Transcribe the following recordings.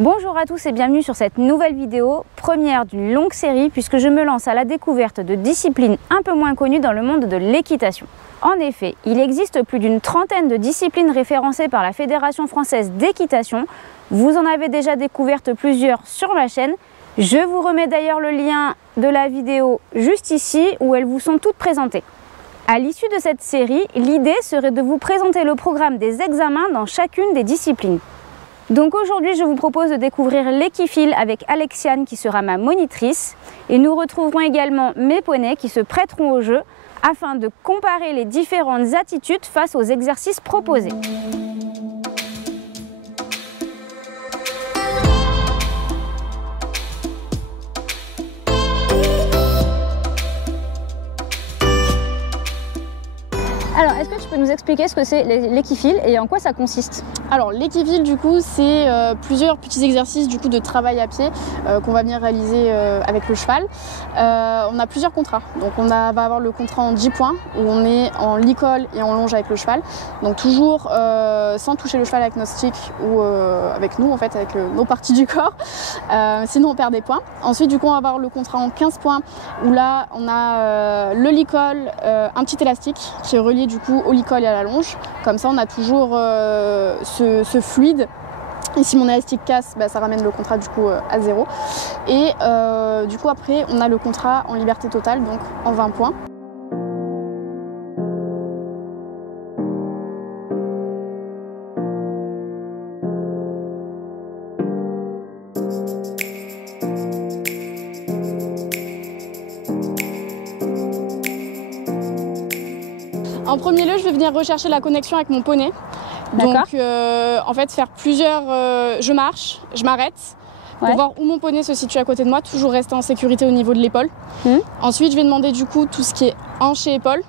Bonjour à tous et bienvenue sur cette nouvelle vidéo, première d'une longue série puisque je me lance à la découverte de disciplines un peu moins connues dans le monde de l'équitation. En effet, il existe plus d'une trentaine de disciplines référencées par la Fédération française d'équitation. Vous en avez déjà découvertes plusieurs sur ma chaîne. Je vous remets d'ailleurs le lien de la vidéo juste ici où elles vous sont toutes présentées. À l'issue de cette série, l'idée serait de vous présenter le programme des examens dans chacune des disciplines. Donc aujourd'hui, je vous propose de découvrir l'équifile avec Alexiane qui sera ma monitrice et nous retrouverons également mes poneys qui se prêteront au jeu afin de comparer les différentes attitudes face aux exercices proposés. Alors, est-ce que tu peux nous expliquer ce que c'est l'équifile et en quoi ça consiste? Alors, l'équifile, du coup, c'est plusieurs petits exercices du coup, de travail à pied qu'on va venir réaliser avec le cheval. On a plusieurs contrats. Donc, on va avoir le contrat en 10 points où on est en licol et en longe avec le cheval. Donc, toujours sans toucher le cheval avec nos sticks ou avec nous, en fait, avec nos parties du corps. Sinon, on perd des points. Ensuite, du coup, on va avoir le contrat en 15 points où là, on a le licol, un petit élastique qui est relié du coup au licol et à la longe. Comme ça, on a toujours ce fluide. Et si mon élastique casse, ça ramène le contrat du coup à 0. Et du coup, après, on a le contrat en liberté totale, donc en 20 points. En premier lieu, je vais venir rechercher la connexion avec mon poney. Donc, en fait, faire plusieurs... je marche, je m'arrête pour voir où mon poney se situe à côté de moi, toujours rester en sécurité au niveau de l'épaule. Ensuite, je vais demander du coup tout ce qui est hanche et épaule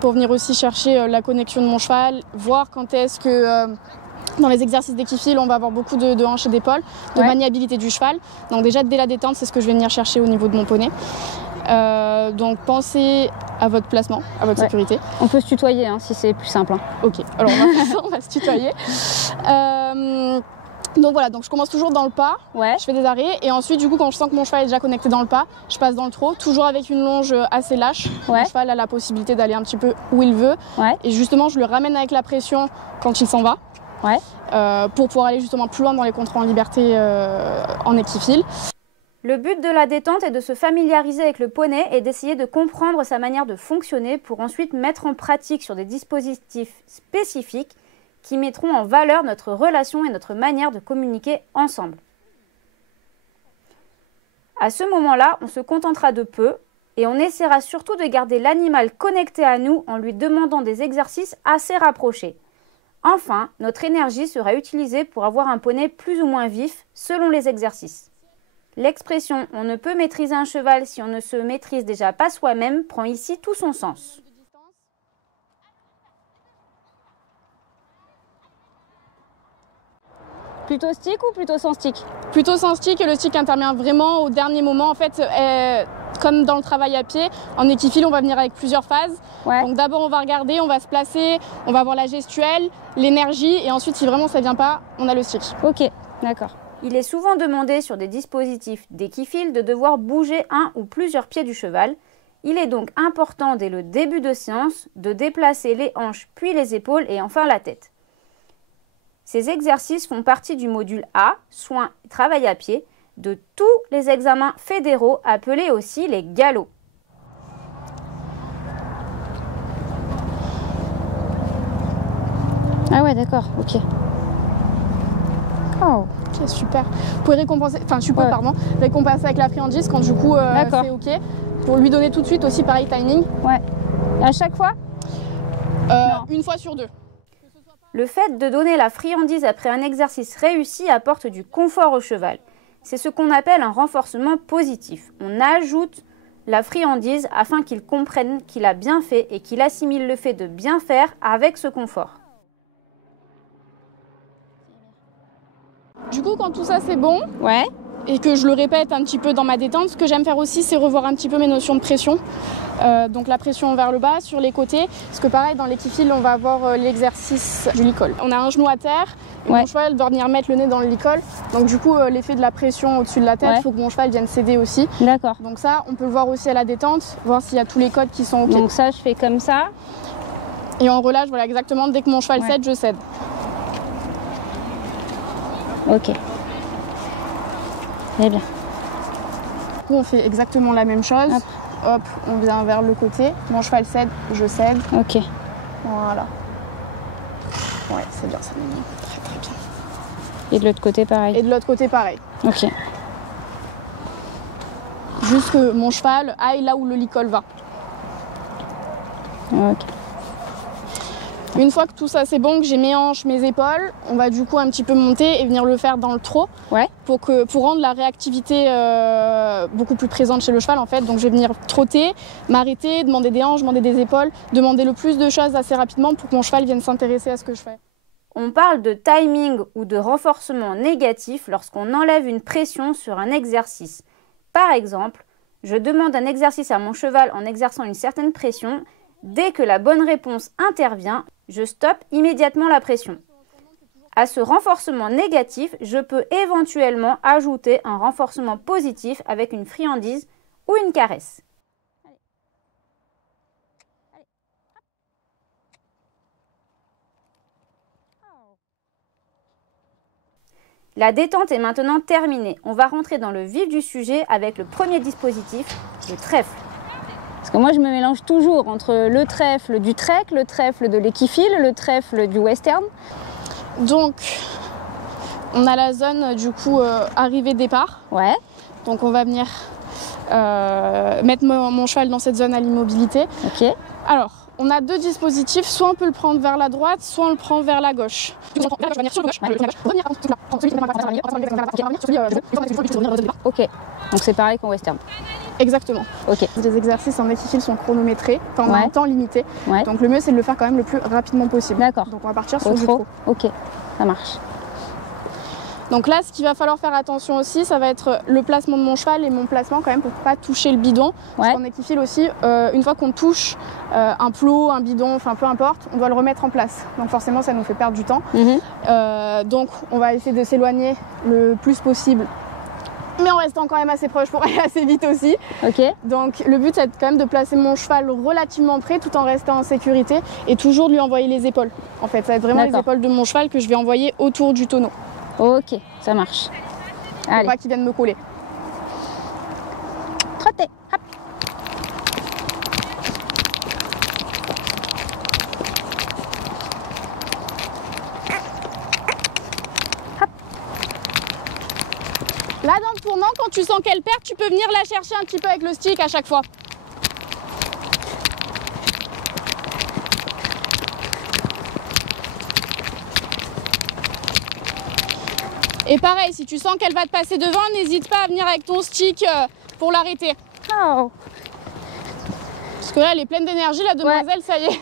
pour venir aussi chercher la connexion de mon cheval, voir quand est-ce que... dans les exercices d'équifile, on va avoir beaucoup de hanches et d'épaules, de maniabilité du cheval. Donc déjà, dès la détente, c'est ce que je vais venir chercher au niveau de mon poney. Donc pensez à votre placement, à votre sécurité. On peut se tutoyer si c'est plus simple. Ok, alors on va se tutoyer. Donc voilà, donc je commence toujours dans le pas, je fais des arrêts et ensuite du coup quand je sens que mon cheval est déjà connecté dans le pas, je passe dans le trot, toujours avec une longe assez lâche. Mon cheval a la possibilité d'aller un petit peu où il veut et justement je le ramène avec la pression quand il s'en va. Pour pouvoir aller justement plus loin dans les contrats en liberté en équifile. Le but de la détente est de se familiariser avec le poney et d'essayer de comprendre sa manière de fonctionner pour ensuite mettre en pratique sur des dispositifs spécifiques qui mettront en valeur notre relation et notre manière de communiquer ensemble. À ce moment-là, on se contentera de peu et on essaiera surtout de garder l'animal connecté à nous en lui demandant des exercices assez rapprochés. Enfin, notre énergie sera utilisée pour avoir un poney plus ou moins vif selon les exercices. L'expression « on ne peut maîtriser un cheval si on ne se maîtrise déjà pas soi-même » prend ici tout son sens. Plutôt stick ou plutôt sans stick? Plutôt sans stick et le stick intervient vraiment au dernier moment. En fait, comme dans le travail à pied, en équifile, on va venir avec plusieurs phases. Donc d'abord, on va regarder, on va se placer, on va avoir la gestuelle, l'énergie et ensuite, si vraiment ça ne vient pas, on a le stick. Ok, d'accord. Il est souvent demandé sur des dispositifs d'équifile de devoir bouger un ou plusieurs pieds du cheval. Il est donc important dès le début de séance de déplacer les hanches puis les épaules et enfin la tête. Ces exercices font partie du module A, soins et travail à pied, de tous les examens fédéraux appelés aussi les galops. Ah ouais, d'accord, ok. Oh. Ok, super. Vous pouvez récompenser, récompenser avec la friandise quand du coup c'est ok. Pour lui donner tout de suite aussi pareil timing. Ouais. À chaque fois une fois sur deux. Le fait de donner la friandise après un exercice réussi apporte du confort au cheval. C'est ce qu'on appelle un renforcement positif. On ajoute la friandise afin qu'il comprenne qu'il a bien fait et qu'il assimile le fait de bien faire avec ce confort. Du coup, quand tout ça c'est bon, et que je le répète un petit peu dans ma détente, ce que j'aime faire aussi, c'est revoir un petit peu mes notions de pression. Donc la pression vers le bas, sur les côtés, parce que pareil, dans l'équifile, on va avoir l'exercice du licol. On a un genou à terre, et mon cheval doit venir mettre le nez dans le licol. Donc du coup, l'effet de la pression au-dessus de la tête, il faut que mon cheval vienne céder aussi. D'accord. Donc ça, on peut le voir aussi à la détente, voir s'il y a tous les codes qui sont OK. Donc ça, je fais comme ça. Et on relâche, voilà, exactement, dès que mon cheval cède, je cède. Ok. Très bien. Du coup, on fait exactement la même chose. Hop. Hop, on vient vers le côté. Mon cheval cède, je cède. Ok. Voilà. Ouais, c'est bien, ça me met très très bien. Et de l'autre côté, pareil. Et de l'autre côté, pareil. Ok. Juste que mon cheval aille là où le licol va. Ok. Une fois que tout ça c'est bon, que j'ai mes hanches, mes épaules, on va du coup un petit peu monter et venir le faire dans le trot pour rendre la réactivité beaucoup plus présente chez le cheval en fait. Donc je vais venir trotter, m'arrêter, demander des hanches, demander des épaules, demander le plus de choses assez rapidement pour que mon cheval vienne s'intéresser à ce que je fais. On parle de timing ou de renforcement négatif lorsqu'on enlève une pression sur un exercice. Par exemple, je demande un exercice à mon cheval en exerçant une certaine pression. Dès que la bonne réponse intervient, je stoppe immédiatement la pression. À ce renforcement négatif, je peux éventuellement ajouter un renforcement positif avec une friandise ou une caresse. La détente est maintenant terminée. On va rentrer dans le vif du sujet avec le premier dispositif, le trèfle. Parce que moi, je me mélange toujours entre le trèfle du trek, le trèfle de l'équifile, le trèfle du western. Donc, on a la zone du coup arrivée-départ. Ouais. Donc, on va venir mettre mon cheval dans cette zone à l'immobilité. Ok. Alors, on a deux dispositifs. Soit on peut le prendre vers la droite, soit on le prend vers la gauche. Ok. Donc, c'est pareil qu'en western. Exactement. Ok. Les exercices en équifile sont chronométrés, enfin, on a un temps limité. Ouais. Donc le mieux c'est de le faire quand même le plus rapidement possible. D'accord. Donc on va partir sur du trot. Ok, ça marche. Donc là, ce qu'il va falloir faire attention aussi, ça va être le placement de mon cheval et mon placement quand même pour pas toucher le bidon. Parce qu'en équifile aussi, une fois qu'on touche un plot, un bidon, enfin peu importe, on doit le remettre en place. Donc forcément, ça nous fait perdre du temps. Donc on va essayer de s'éloigner le plus possible, mais en restant quand même assez proche pour aller assez vite aussi. Ok. Donc le but c'est quand même de placer mon cheval relativement près tout en restant en sécurité et toujours de lui envoyer les épaules. En fait, ça va être vraiment les épaules de mon cheval que je vais envoyer autour du tonneau. Ok, ça marche. Allez. Pour pas qu'il vienne me coller. Trottez. Hop. Là, dans le tournant, quand tu sens qu'elle perd, tu peux venir la chercher un petit peu avec le stick à chaque fois. Et pareil, si tu sens qu'elle va te passer devant, n'hésite pas à venir avec ton stick pour l'arrêter. Oh. Parce que là, elle est pleine d'énergie, la demoiselle, ça y est.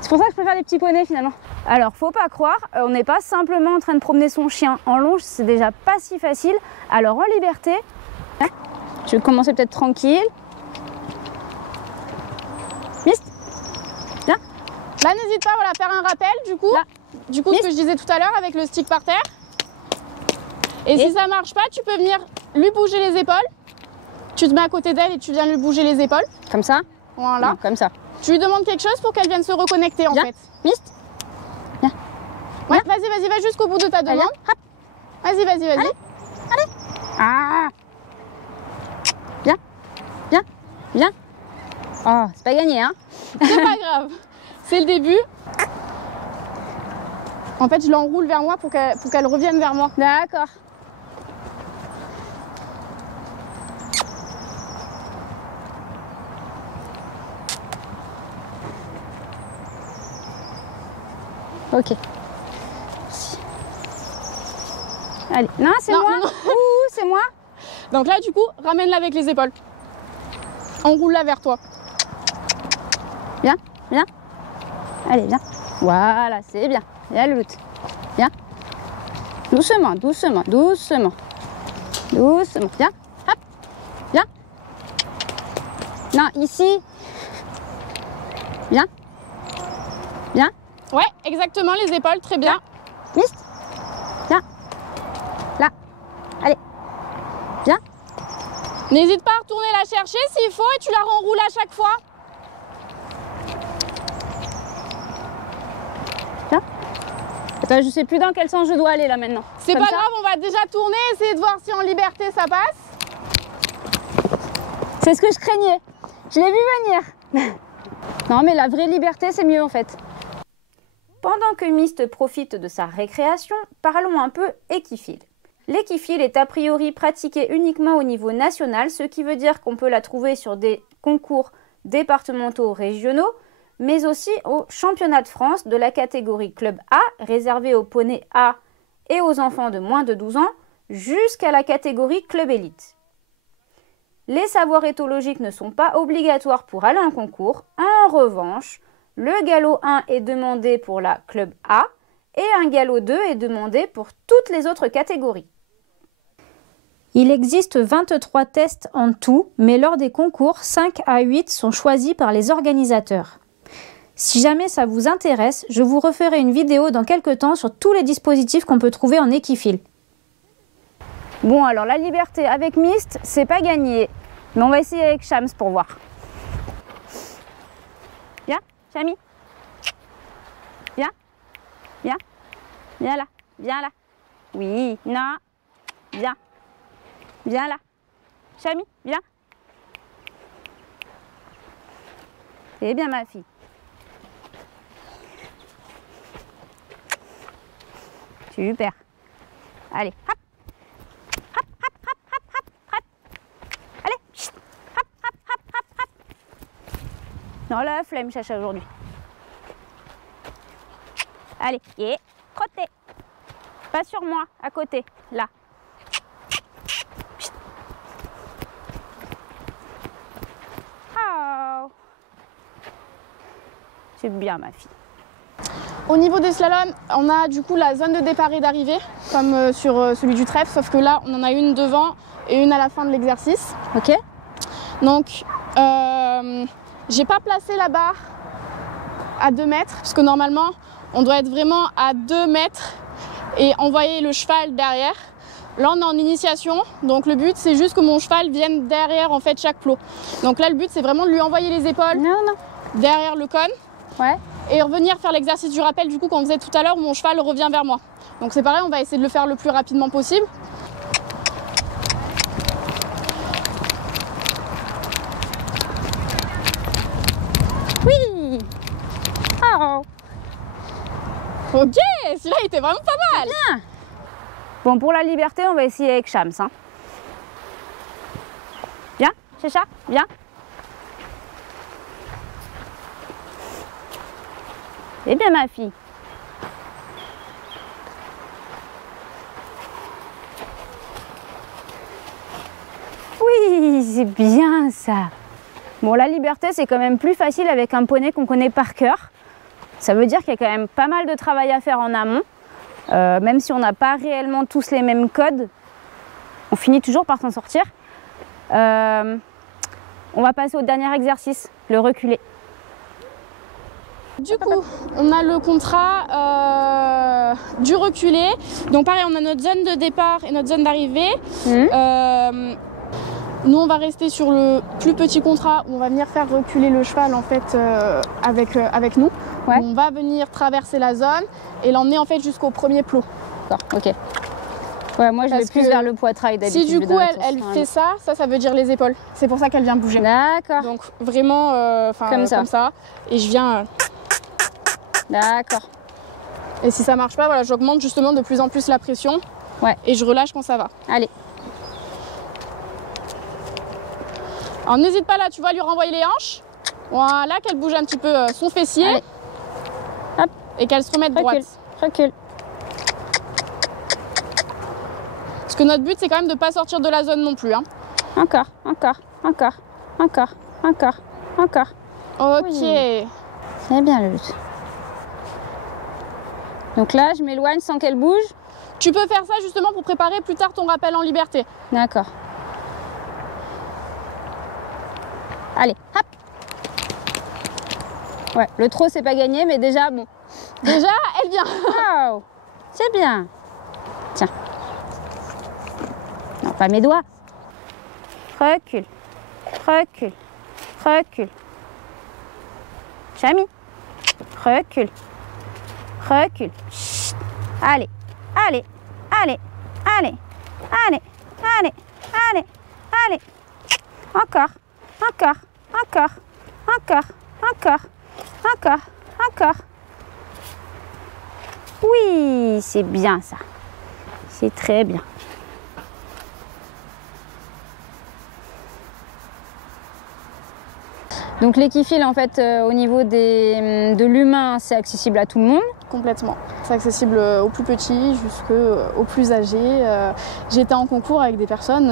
C'est pour ça que je préfère les petits poneys finalement. Alors, faut pas croire, on n'est pas simplement en train de promener son chien en longe, c'est déjà pas si facile. Alors, en liberté, je vais commencer peut-être tranquille. Mist, viens. Là, n'hésite pas à faire un rappel, du coup. Là. Du coup, ce que je disais tout à l'heure avec le stick par terre. Et si ça marche pas, tu peux venir lui bouger les épaules. Tu te mets à côté d'elle et tu viens lui bouger les épaules. Comme ça? Voilà. Non, comme ça. Tu lui demandes quelque chose pour qu'elle vienne se reconnecter en fait. Mist. Viens. Ouais, vas-y, va jusqu'au bout de ta demande. Vas-y. Allez. Ah. Viens. Oh, c'est pas gagné, hein. C'est pas grave. C'est le début. En fait, je l'enroule vers moi pour qu'elle revienne vers moi. D'accord. Ok. Allez. Non, c'est moi. Non. Ouh, c'est moi. Donc là, du coup, ramène-la avec les épaules. Enroule-la vers toi. Viens. Allez, viens. Voilà, c'est bien. Viens, Louloute. Viens. Doucement. Doucement. Viens. Hop. Viens. Non, ici. Viens. Viens. Ouais, exactement, les épaules, très bien. Mist. Viens. Là. Allez. Viens. N'hésite pas à retourner la chercher s'il faut et tu la renroules à chaque fois. Viens. Attends, je sais plus dans quel sens je dois aller là maintenant. C'est pas grave, on va déjà tourner, essayer de voir si en liberté ça passe. C'est ce que je craignais. Je l'ai vu venir. Non, mais la vraie liberté, c'est mieux en fait. Pendant que Mist profite de sa récréation, parlons un peu équifile. L'équifile est a priori pratiquée uniquement au niveau national, ce qui veut dire qu'on peut la trouver sur des concours départementaux régionaux, mais aussi au championnat de France de la catégorie Club A, réservé aux poneys A et aux enfants de moins de 12 ans, jusqu'à la catégorie Club Élite. Les savoirs éthologiques ne sont pas obligatoires pour aller en concours. En revanche, le galop 1 est demandé pour la Club A et un galop 2 est demandé pour toutes les autres catégories. Il existe 23 tests en tout, mais lors des concours, 5 à 8 sont choisis par les organisateurs. Si jamais ça vous intéresse, je vous referai une vidéo dans quelques temps sur tous les dispositifs qu'on peut trouver en équifile. Bon, alors la liberté avec Mist, c'est pas gagné, mais on va essayer avec Shams pour voir. Viens, Chami. Viens, viens, viens là, viens là. Oui, non, viens. Viens là. Chami, viens. C'est bien ma fille. Super. Allez, hop. Hop, hop, hop, hop, hop, hop. Allez, chut. Hop, hop, hop, hop, hop. Non, la flemme, Chacha, aujourd'hui. Allez, et crottez. Pas sur moi, à côté, là. C'est bien ma fille. Au niveau des slaloms, on a du coup la zone de départ et d'arrivée, comme sur celui du trèfle, sauf que là, on en a une devant et une à la fin de l'exercice. Ok. Donc, j'ai pas placé la barre à 2 mètres, parce que normalement, on doit être vraiment à 2 mètres et envoyer le cheval derrière. Là, on est en initiation, donc le but, c'est juste que mon cheval vienne derrière en fait chaque plot. Donc là, le but, c'est vraiment de lui envoyer les épaules derrière le cône. Ouais. Et revenir faire l'exercice du rappel du coup qu'on faisait tout à l'heure où mon cheval revient vers moi. Donc c'est pareil, on va essayer de le faire le plus rapidement possible. Oui. Oh. Ok, celui-là il était vraiment pas mal. Bien. Bon, pour la liberté, on va essayer avec Shams. Hein. Viens, Chacha, viens. C'est bien ma fille. Oui, c'est bien ça. Bon, la liberté, c'est quand même plus facile avec un poney qu'on connaît par cœur. Ça veut dire qu'il y a quand même pas mal de travail à faire en amont. Même si on n'a pas réellement tous les mêmes codes, on finit toujours par s'en sortir. On va passer au dernier exercice, le reculer. Du coup, on a le contrat du reculé. Donc pareil, on a notre zone de départ et notre zone d'arrivée. Nous, on va rester sur le plus petit contrat où on va venir faire reculer le cheval en fait avec nous. Ouais. On va venir traverser la zone et l'emmener en fait jusqu'au premier plot. D'accord, ok. Ouais, moi je vais plus vers le poitrail d'habitude. Si du coup elle fait ça veut dire les épaules. C'est pour ça qu'elle vient bouger. D'accord. Donc vraiment comme ça. Et je viens... D'accord. Et si ça marche pas, voilà, j'augmente justement de plus en plus la pression. Ouais. Et je relâche quand ça va. Allez. Alors n'hésite pas là, tu vas lui renvoyer les hanches. Voilà, qu'elle bouge un petit peu son fessier. Allez. Hop. Et qu'elle se remette droite. Recule. Parce que notre but, c'est quand même de ne pas sortir de la zone non plus. Hein. Encore. Ok. Oui. C'est bien le but. Donc là, je m'éloigne sans qu'elle bouge. Tu peux faire ça justement pour préparer plus tard ton rappel en liberté. D'accord. Allez, hop. Ouais, le trot c'est pas gagné, mais déjà bon. Déjà, elle vient. Wow, c'est bien. Tiens. Non, pas mes doigts. Recule, recule, recule. Chami. Recule, recule. Chut. Allez, allez, allez, allez, allez, allez, allez, allez. Encore, encore, encore, encore, encore, encore, encore. Oui, c'est bien ça. C'est très bien. Donc l'équifile, en fait, au niveau de l'humain, c'est accessible à tout le monde. Complètement. C'est accessible aux plus petits jusqu'aux plus âgés. J'ai été en concours avec des personnes,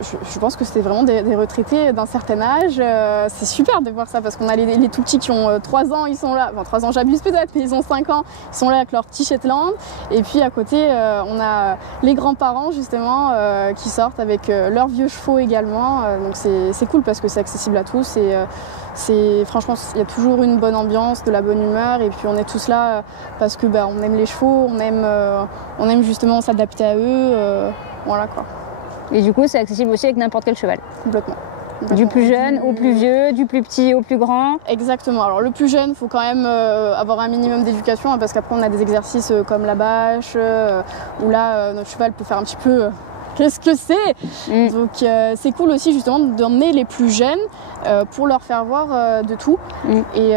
je pense que c'était vraiment des retraités d'un certain âge. C'est super de voir ça parce qu'on a les tout petits qui ont 3 ans, ils sont là. Enfin 3 ans j'abuse peut-être, mais ils ont 5 ans, ils sont là avec leur petit Shetland. Et puis à côté, on a les grands-parents justement qui sortent avec leurs vieux chevaux également. Donc c'est cool parce que c'est accessible à tous. Et franchement, il y a toujours une bonne ambiance, de la bonne humeur, et puis on est tous là parce que on aime les chevaux, on aime justement s'adapter à eux, voilà quoi. Et du coup, c'est accessible aussi avec n'importe quel cheval. Complètement. Du plus jeune au plus vieux, du plus petit au plus grand. Exactement. Alors le plus jeune, il faut quand même avoir un minimum d'éducation parce qu'après on a des exercices comme la bâche, où là notre cheval peut faire un petit peu qu'est-ce que c'est. Donc c'est cool aussi justement d'emmener les plus jeunes pour leur faire voir de tout et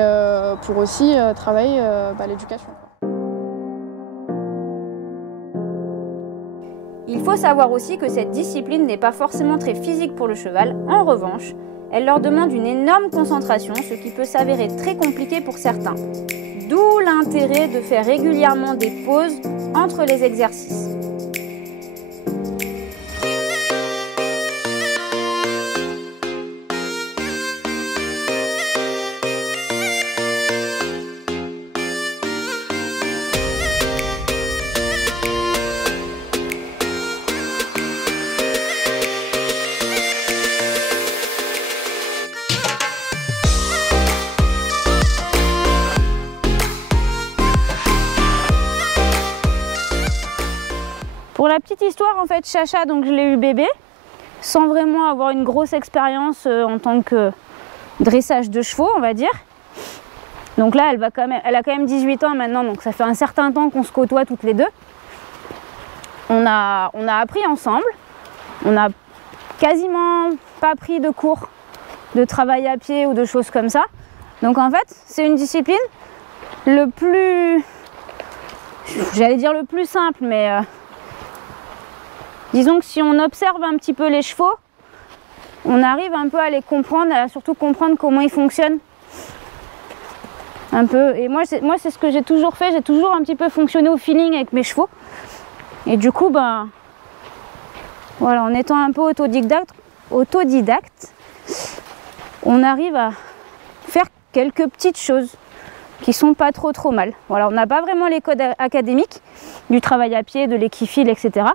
pour aussi travailler l'éducation. Il faut savoir aussi que cette discipline n'est pas forcément très physique pour le cheval. En revanche, elle leur demande une énorme concentration, ce qui peut s'avérer très compliqué pour certains. D'où l'intérêt de faire régulièrement des pauses entre les exercices. Pour la petite histoire, en fait, Chacha, donc je l'ai eu bébé, sans vraiment avoir une grosse expérience en tant que dressage de chevaux, on va dire. Donc là, elle a quand même 18 ans maintenant, donc ça fait un certain temps qu'on se côtoie toutes les deux. On a appris ensemble, on n'a quasiment pas pris de cours de travail à pied ou de choses comme ça. Donc en fait, c'est une discipline le plus, j'allais dire le plus simple, mais disons que si on observe un petit peu les chevaux, on arrive un peu à les comprendre, à surtout comprendre comment ils fonctionnent. Un peu. Et moi c'est ce que j'ai toujours fait, j'ai toujours un petit peu fonctionné au feeling avec mes chevaux. Et du coup, voilà, en étant un peu autodidacte, on arrive à faire quelques petites choses qui sont pas trop mal. Voilà, on n'a pas vraiment les codes académiques du travail à pied, de l'équifile, etc.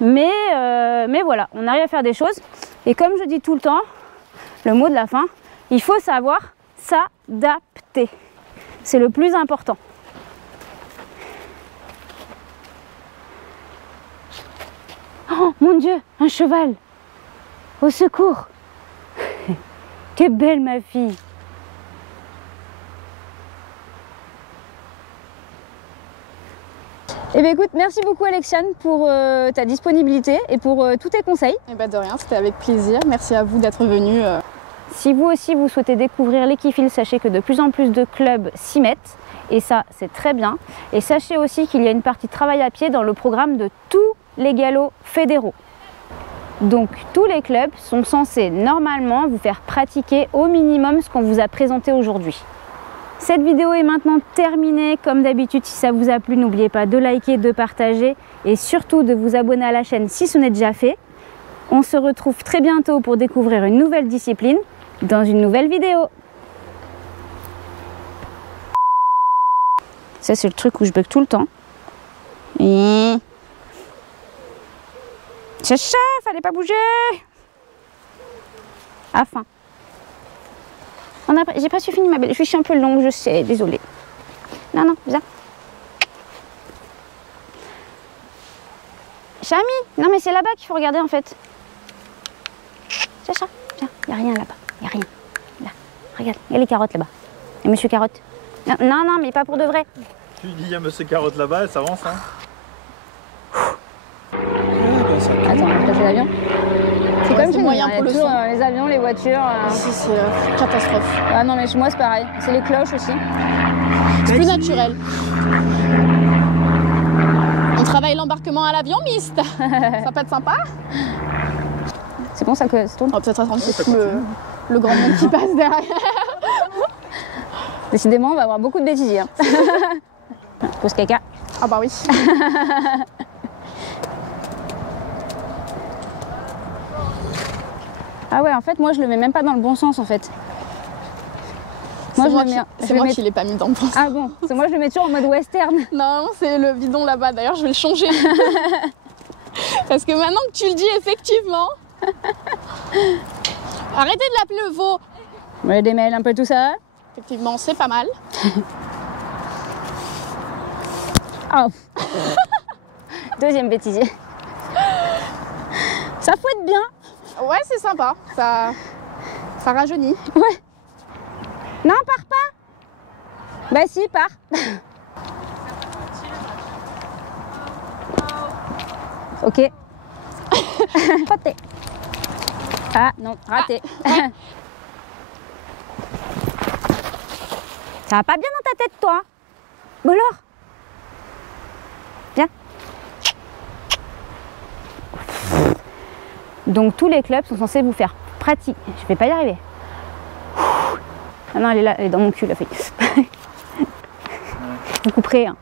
Mais voilà, on arrive à faire des choses. Et comme je dis tout le temps, le mot de la fin, il faut savoir s'adapter. C'est le plus important. Oh mon Dieu, un cheval! Au secours! Quelle belle ma fille! Eh bien écoute, merci beaucoup Alexiane pour ta disponibilité et pour tous tes conseils. Eh ben de rien, c'était avec plaisir. Merci à vous d'être venus. Si vous aussi vous souhaitez découvrir l'équifile, sachez que de plus en plus de clubs s'y mettent. Et ça, c'est très bien. Et sachez aussi qu'il y a une partie travail à pied dans le programme de tous les galops fédéraux. Donc tous les clubs sont censés normalement vous faire pratiquer au minimum ce qu'on vous a présenté aujourd'hui. Cette vidéo est maintenant terminée. Comme d'habitude, si ça vous a plu, n'oubliez pas de liker, de partager et surtout de vous abonner à la chaîne si ce n'est déjà fait. On se retrouve très bientôt pour découvrir une nouvelle discipline dans une nouvelle vidéo. Ça, c'est le truc où je bug tout le temps. Chacha, fallait pas bouger. À faim. J'ai pas su finir ma belle. Je suis un peu longue, je sais, désolée. Non, non, viens. Chami, non mais c'est là-bas qu'il faut regarder en fait. Chacha, viens, il n'y a rien là-bas, il n'y a rien. Là, regarde, il y a les carottes là-bas. Et monsieur Carotte. Non, non, non, mais pas pour de vrai. Tu dis il y a monsieur Carotte là-bas, ça avance hein. Attends, on va passer l'avion. C'est comme chez moyen nous, pour le toujours, son. les avions, les voitures. Ici, c'est catastrophe. Ah non, mais chez moi c'est pareil. C'est les cloches aussi. C'est plus naturel. On travaille l'embarquement à l'avion mixte. Ça peut être sympa. C'est bon ça que ça tourne. On va peut-être attendre le grand monde qui passe derrière. Décidément, on va avoir beaucoup de bêtisiers. Hein. Pause caca. Ah bah oui. Ah ouais, en fait, moi je le mets même pas dans le bon sens en fait. C'est moi qui l'ai pas mis dans le bon sens. Ah bon, moi je le mets toujours en mode western. Non, c'est le bidon là-bas. D'ailleurs, je vais le changer. Parce que maintenant que tu le dis, effectivement. Arrêtez de l'appeler le veau. Ouais, démêle un peu tout ça. Effectivement, c'est pas mal. Oh. Deuxième bêtisier. Ça fouette bien. Ouais, c'est sympa. Ça rajeunit. Ouais. Non, pars pas. Bah si, pars. Ok. Raté. Ah non, raté. Ça va pas bien dans ta tête, toi. Bon alors. Viens. Donc tous les clubs sont censés vous faire pratiquer. Je vais pas y arriver. Ah non, elle est là, elle est dans mon cul la fille. Vous couperez. Hein.